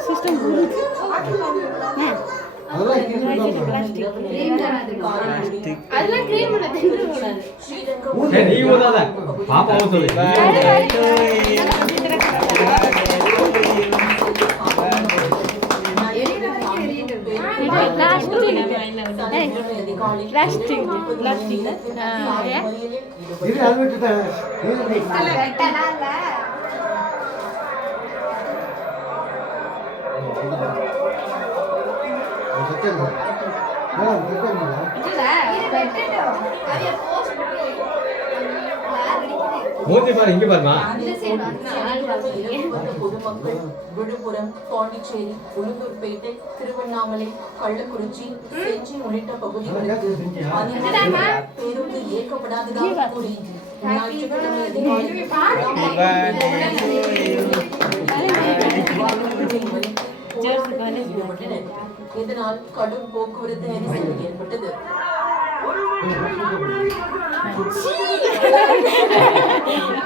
System மூஞ்சி பாரு இங்க பாருமா பொதுமக்கள் விழுப்புரம் பாண்டிச்சேரி உளுந்தூர்பேட்டை திருவண்ணாமலை கள்ளக்குறிச்சி செஞ்சி உள்ளிட்ட பகுதிகளுக்கு பேருந்து இயக்கப்படாததாக கூறி ஞாயிற்றுக்கிழமை இதனால் கடும் போக்குவரத்து நெரிசல் ஏற்பட்டது.